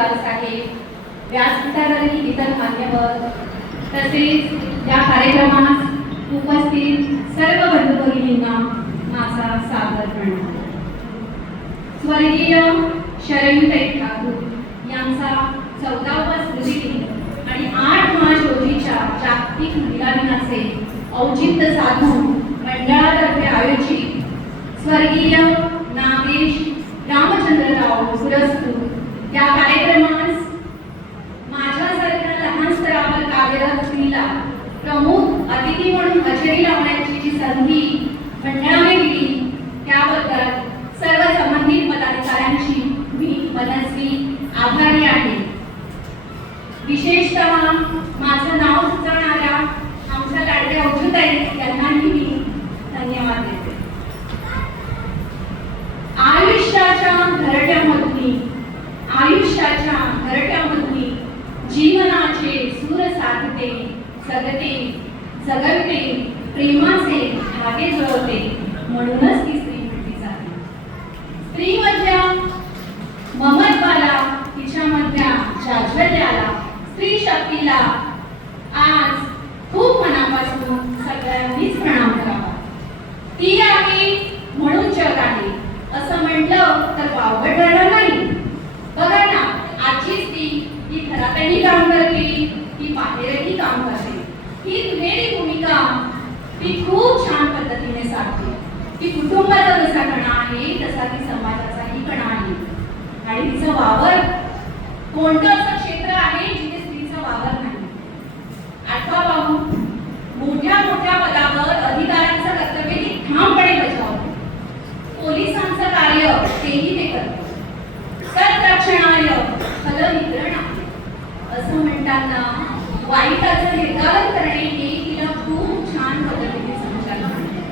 पवार साहेब, व्यासपीठावरील इतर मान्यवर तसेच या कार्यक्रमास उपस्थित सर्व बंधू भगिनींना माझा सादर प्रणाम। स्वर्गीय शरयूताई ठाकूर यांचा 14वा स्मृतिदिन आणि 8 मार्च रोजीच्या जागतिक महिला दिनाचे औचित्य साधून मंडळातर्फे आयोजित स्वर्गीय नागेश रामचंद्रराव पुरस्कृत या कार्यक्रमास माझ्यासारख्या लहान स्तरावर कार्यरत स्त्रीला प्रमुख अतिथी म्हणून हजेरी लावण्याची जी संधी मंडळाने दिली त्याबद्दल सर्व संबंधित पदाधिकाऱ्यांची मी मनस्वी आभारी आहे। विशेषतः माझं नाव सुचवणाऱ्या आमच्या लाडक्या औचिताई यांनाही मी धन्यवाद देते। आयुष्याच्या जीवनाचे सूर साधते, जगते, जगते, प्रेमाचे धागे जुळवते, म्हणूनच ती स्त्री म्हटली जाते। स्त्रीमधल्या ममत्वाला, तिच्यामधल्या जाज्वल्याला, स्त्री शक्तीला आज खूप मनापासून सगळ्यांनीच प्रणाम करावा। ती आहे म्हणून जग आहे असं म्हटलं तर वावगं ठरणार नाही। बघा ना, आजची स्त्री ही घरातही काम करते, ती बाहेरही काम करते। ही दुहेरी भूमिका ती खूप छान पद्धतीने साधते। ती कुटुंबाचा जसा कणा आहे तसा ती समाजाचाही कणा आहे। आणि तिचा वावर कोणतं असं क्षेत्र आहे जिथे स्त्रीचा वावर नाही? आठवा पाहू, मोठ्या मोठ्या पदावर अधिकाऱ्यांचं कर्तव्य ती ठामपणे बजावते। पोलिसांचं कार्य तेही ते करते। सत्रक्षणार्य फलवितरण आहे असं म्हणताना वाईटाचं निर्गालन करणे हे तिला खूप छान पद्धतीने समजायला मिळते।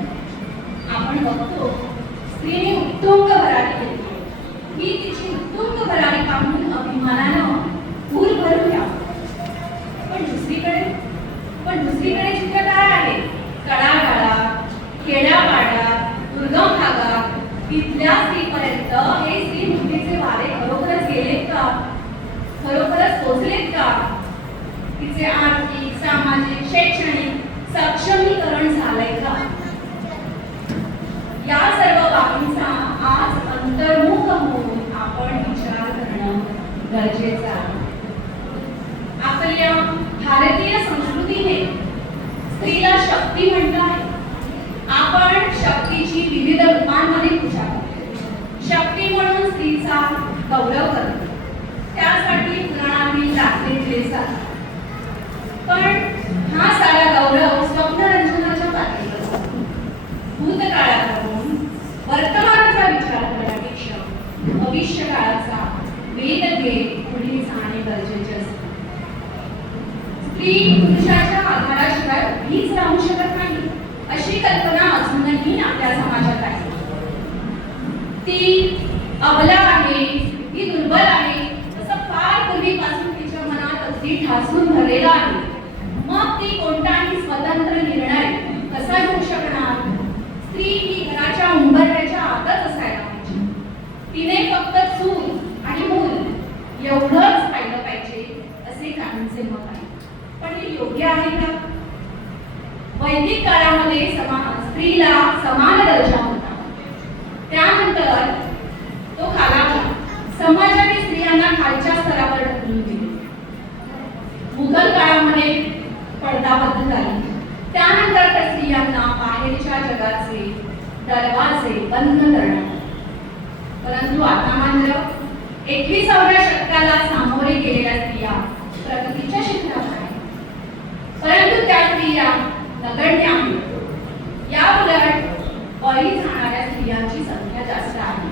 आपण बघतो स्त्रीने उत्तुंग भरारी घेतली, ही तिची उत्तुंग भरारी पाहून अभिमानानं फूल भरून घ्यावं। पण दुसरीकडे चित्र काय आहे? कडागाळात, खेड्यापाड्यात, दुर्गम भागात तिथल्या स्त्रीपर्यंत हे स्त्री मुक्तीचे वारे खरोखरच गेलेत का? खरोखरच पोचलेत का? तिचे आर्थिक, सामाजिक, शैक्षणिक सक्षमीकरण झालंय का? या सर्व बाबींचा आज अंतर्मुख होऊन आपण विचार करणं गरजेचं आहे। आपल्या भारतीय संस्कृतीने स्त्रीला शक्ती म्हटलं आहे। आपण शक्तीची विविध रूपांमध्ये पूजा करतो। शक्ती म्हणून स्त्रीचा गौरव करतो, त्यासाठी पुराणातील दाखले दिले जातात। पण हा सारा गौरव स्वप्नरंजनाच्या पातळीवर असतो। भूतकाळाकडून वर्तमानाचा विचार करण्यापेक्षा भविष्य काळाचा वेध घेत पुढे जाणे गरजेचे असते। स्त्री पुरुषाच्या आधाराशिवाय उभीच राहू शकत नाही अशी कल्पना अजूनही आपल्या समाजात आहे। ती अबला आहे, ती दुर्बल आहे असं फार पूर्वीपासून तिच्या मनात अगदी ठासून भरलेलं आहे। मग ती कोणताही स्वतंत्र निर्णय कसा घेऊ शकणार? स्त्री ही घराच्या उंबरठ्याच्या आतच असायला पाहिजे। तिने फक्त चूल आणि मूल एवढंच पाहिलं पाहिजे असे काहींचे मत आहे। पण हे योग्य आहे का? वैदिक काळामध्ये स्त्रीला समान दर्जा होता, त्यानंतर तो खालावला। समाजाने स्त्रियांना खालच्या स्तरावर ढकलून दिले। मुघल काळामध्ये पडदा बंद झाली, त्यानंतर त्या स्त्रियांना बाहेरच्या जगाचे दरवाजे बंद करण्यात। परंतु आता मात्र 21व्या शतकाला सामोरे गेलेल्या स्त्रिया प्रगतीच्या शिखरावर आहेत, परंतु त्या स्त्रिया नगण्य आहेत। या उलट बळी जाणाऱ्या स्त्रियांची संख्या जास्त आहे।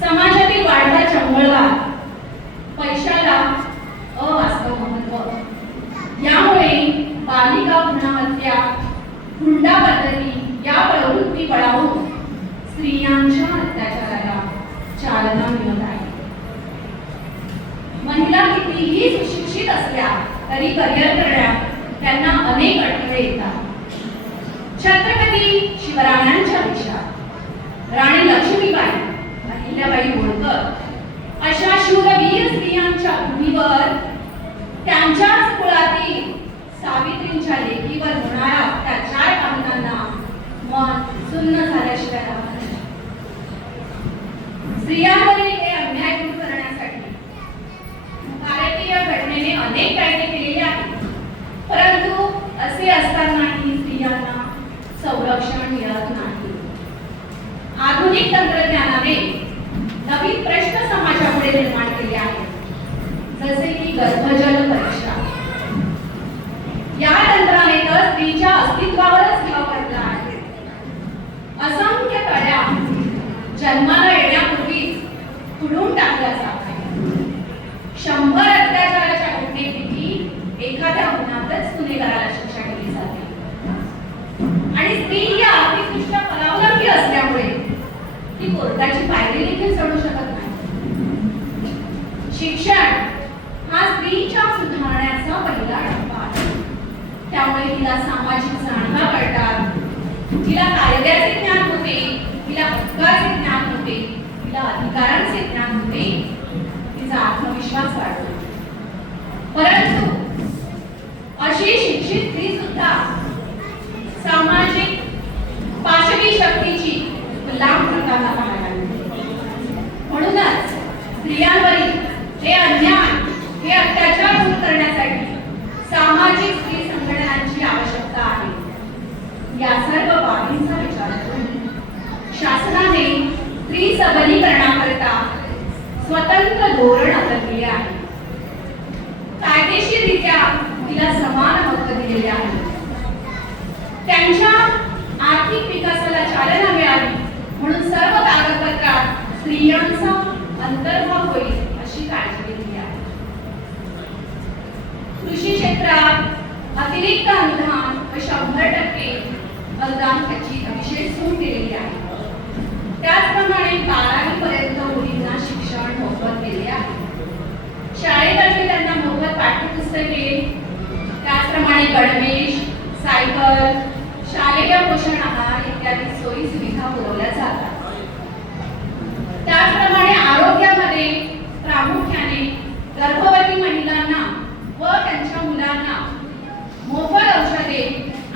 समाजातील वाढता चंगळवाद, पैशाला अवास्तव महत्व, यामुळे बालिका भ्रूणहत्या, हुंडा पद्धती या प्रवृत्ती बळावून स्त्रियांच्या अत्याचाराला चालना मिळत आहे। महिला कितीही सुशिक्षित असल्या तरी करिअर करण्यात त्यांना अनेक अडथळे येतात। छत्रपती शिवरायांच्या विचार, राणी लक्ष्मीबाई, अहिल्याबाई होळकर अशा शूरवीर स्त्रियांच्या भूमीवर त्यांच्याच कुळातील सावित्रींच्या लेकीवर होणारा अत्याचार पाहताना मन सुन्न झाल्याशिवाय राहत नाही. स्त्रियांवरील हे अन्याय दूर करण्यासाठी भारतीय घटनेने अनेक कायदे केलेले आहेत, परंतु असे असतानाही स्त्रियांना संरक्षण मिळत नाही. आधुनिक तंत्रज्ञानाने नवीन प्रश्न समाजापुढे निर्माण केले आहेत, जसे की गर्भजल परीक्षा. या तंत्राने तर स्त्रीच्या अस्तित्वावरच घाव घातला आहे. असंख्य कळ्या जन्माला येण्यापूर्वीच खुडून टाकल्या जात आहेत. 100 अत्याचाराच्या घटनेपैकी एखाद्या गुन्ह्यातच गुन्हेगाराला शिक्षा केली जाते. आणि स्त्री ही आर्थिकदृष्ट्या परावलंबी असल्यामुळे ती कोर्टाची पायरी देखील चढू शकत नाही. शिक्षण हा स्त्रीच्या सुधारण्याचा पहिला टप्पा आहे. त्यामुळे तिला सामाजिक जाणीवा कळतात, तिला कायद्याचे ज्ञान होते, तिला हक्काचे ज्ञान होते, तिला अधिकारांचे ज्ञान होते, तिचा आत्मविश्वास वाढतो. परंतु अशी शिक्षित स्त्री सुद्धा सामाजिक पाशवी शक्तीची गुलाम होताना पाहायला मिळते. म्हणूनच स्त्रियांवरील हे अन्याय, हे अत्याचार दूर करण्यासाठी सामाजिक स्त्री संघटनांची आवश्यकता आहे. या सर्व बाबींचा विचार करून शासनाने स्त्री सबलीकरणाकरिता स्वतंत्र धोरण आखले आहे. कायदेशीररित्या तिला समान हक्क दिलेले आहे. त्यांच्या आर्थिक विकासाला चालना मिळावी म्हणून सर्व कागदपत्रात स्त्रियांचा अंतर्भाव होईल अशी काळजी घेतली आहे. कृषी क्षेत्रात अतिरिक्त अनुदान व 100% अनुदान त्याची अतिशय सूट दिलेली आहे. त्याचप्रमाणे 12वी पर्यंत मुलींना शिक्षण मोफत केले आहे. शाळेतर्फे त्यांना मोफत पाठ्यपुस्तके, त्याचप्रमाणे गणवेश, सायकल, शालेय पोषण आहार इत्यादी सोयी सुविधा पुरवल्या जातात. त्याचप्रमाणे आरोग्यामध्ये प्रामुख्याने गर्भवती महिलांना व त्यांच्या मुलांना मोफत औषधे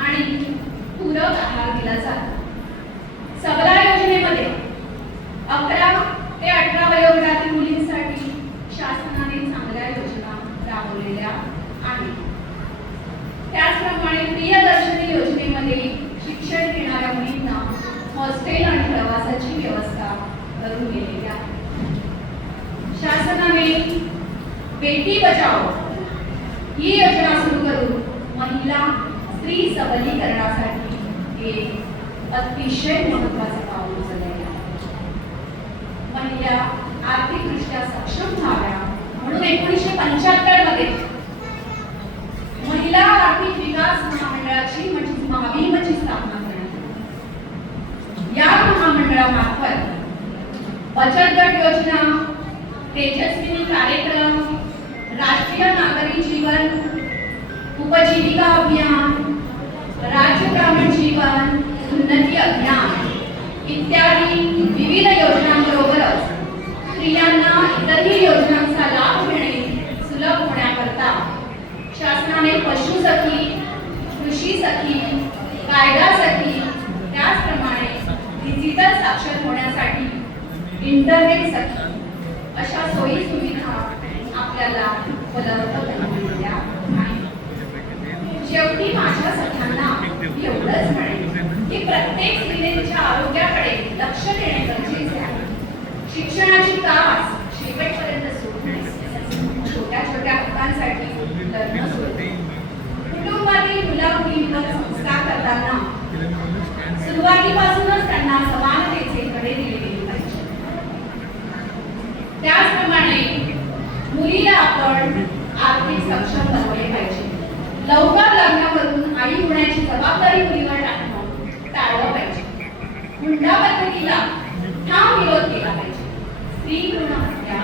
आणि पूरक आहार दिला जातो. सबला योजनेमध्ये 11 ते 18 वयोगटातील मुलींसाठी शासनाने चांगल्या योजना राबवलेल्या आहेत. त्याचप्रमाणे प्रियदर्शनी योजनेमध्ये शिक्षण घेणाऱ्या मुलींना हॉस्टेल आणि प्रवासाची व्यवस्था करून दिलेली आहे. शासनाने बेटी बचाओ ही योजना सुरू करून महिला स्त्री सबलीकरणासाठी एक अतिशय महत्त्वाचे पाऊल उचलले आहे. महिला आर्थिकदृष्ट्या सक्षम व्हाव्या म्हणून 1975 मध्ये महिला आर्थिक विकास महामंडळाची म्हणजे महाविमची स्थापना करण्यात आली. या महामंडळामार्फत बचत गट योजना, तेजस्विनी कार्यक्रम, राष्ट्रीय नागरी जीवन उपजीविका अभियान, राज्य ग्रामीण जीवन उन्नती अभियान इत्यादी विविध योजनांबरोबरच स्त्रियांना इतरही योजनांचा लाभ मिळणे सुलभ होण्याकरता शासनाने पशुसखी, कृषी सखी, कायदा सखी, त्याचप्रमाणे डिजिटल साक्षर होण्यासाठी इंटरनेट सखी अशा सोयी सुविधा आपल्याला उपलब्ध करून दिल्या आहेत. शेवटी माझ्या सगळ्यांना एवढंच म्हणेन की प्रत्येक स्त्रीने तिच्या आरोग्याकडे लक्ष देणे गरजेचे आहे. शिक्षणाची कास शेवटपर्यंत सुरू नये. छोट्या छोट्या हक्कांसाठी लग्न सुरू. कुटुंबातील मुला मुलींवर संस्कार करताना सुरुवातीपासूनच त्यांना समानतेचे धडे दिले गेले पाहिजे. त्याचप्रमाणे मुलीला आपण आर्थिक सक्षम बनवले पाहिजे. लवकर लग्न करून आई होण्याची जबाबदारी मुलीवर टाकणं टाळलं पाहिजे. हुंडा पद्धतीला ठाम विरोध केला पाहिजे. स्त्री भ्रूण हत्या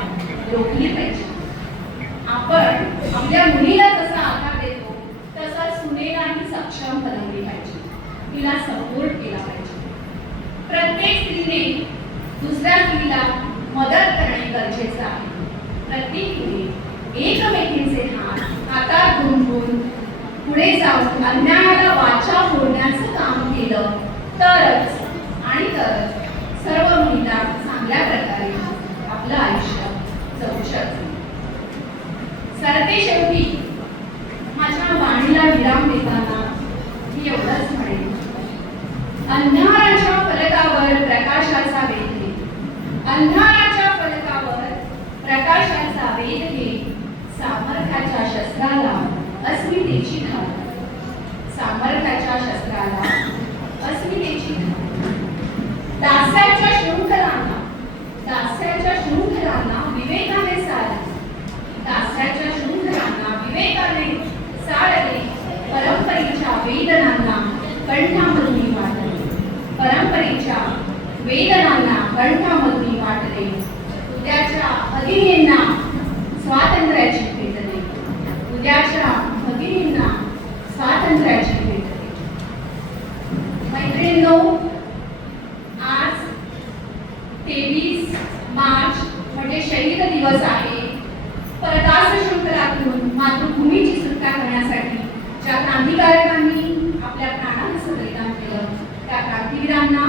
रोखली पाहिजे. आपण आपल्या मुलीला जसा आधार देतो तसा सुनेलाही सक्षम बनवली पाहिजे. तिला सपोर्ट केला पाहिजे. प्रत्येक स्त्रीने दुसऱ्या स्त्रीला मदत करणे गरजेचे आहे. प्रत्येक मुली एकमेकींचे हातात गुंफून पुढे जाऊन अन्यायाला वाचा फोडण्याचं काम केलं तरच सर्व महिला चांगल्या प्रकारे आपलं आयुष्य जगू शकतील. सरते शेवटी माझ्या वाणीला विराम देताना मी एवढंच म्हणेन, अंधाराच्या फलकावर प्रकाशाचा वेध घे, अंधाराच्या फलकावर प्रकाशाचा वेध घे, सामर्थ्याच्या शस्त्राला अस्मितेची धार, सामर्थ्याच्या शस्त्राला अस्मितेची धार. दास्याच्या शृंखलांना विवेकाने साधले, दास्याच्या शृंखलांना विवेकाने साधले, परंपरेच्या वेदनांना कंठामधून वाटले, परंपरेच्या वेदनांना कंठामधून वाटले. उद्याच्या भगिनींना स्वातंत्र्याची भेटले, उद्याच्या भगिनींना स्वातंत्र्याची भेटले. मैत्रिणींनो, आज 23 मार्च म्हणजे शहीद दिवस आहे. परदास शृंखलातून मातृभूमीची सुटका करण्यासाठी ज्या क्रांतिकारकांनी आपल्या प्राणांचं बलिदान केलं त्या क्रांतिवीरांना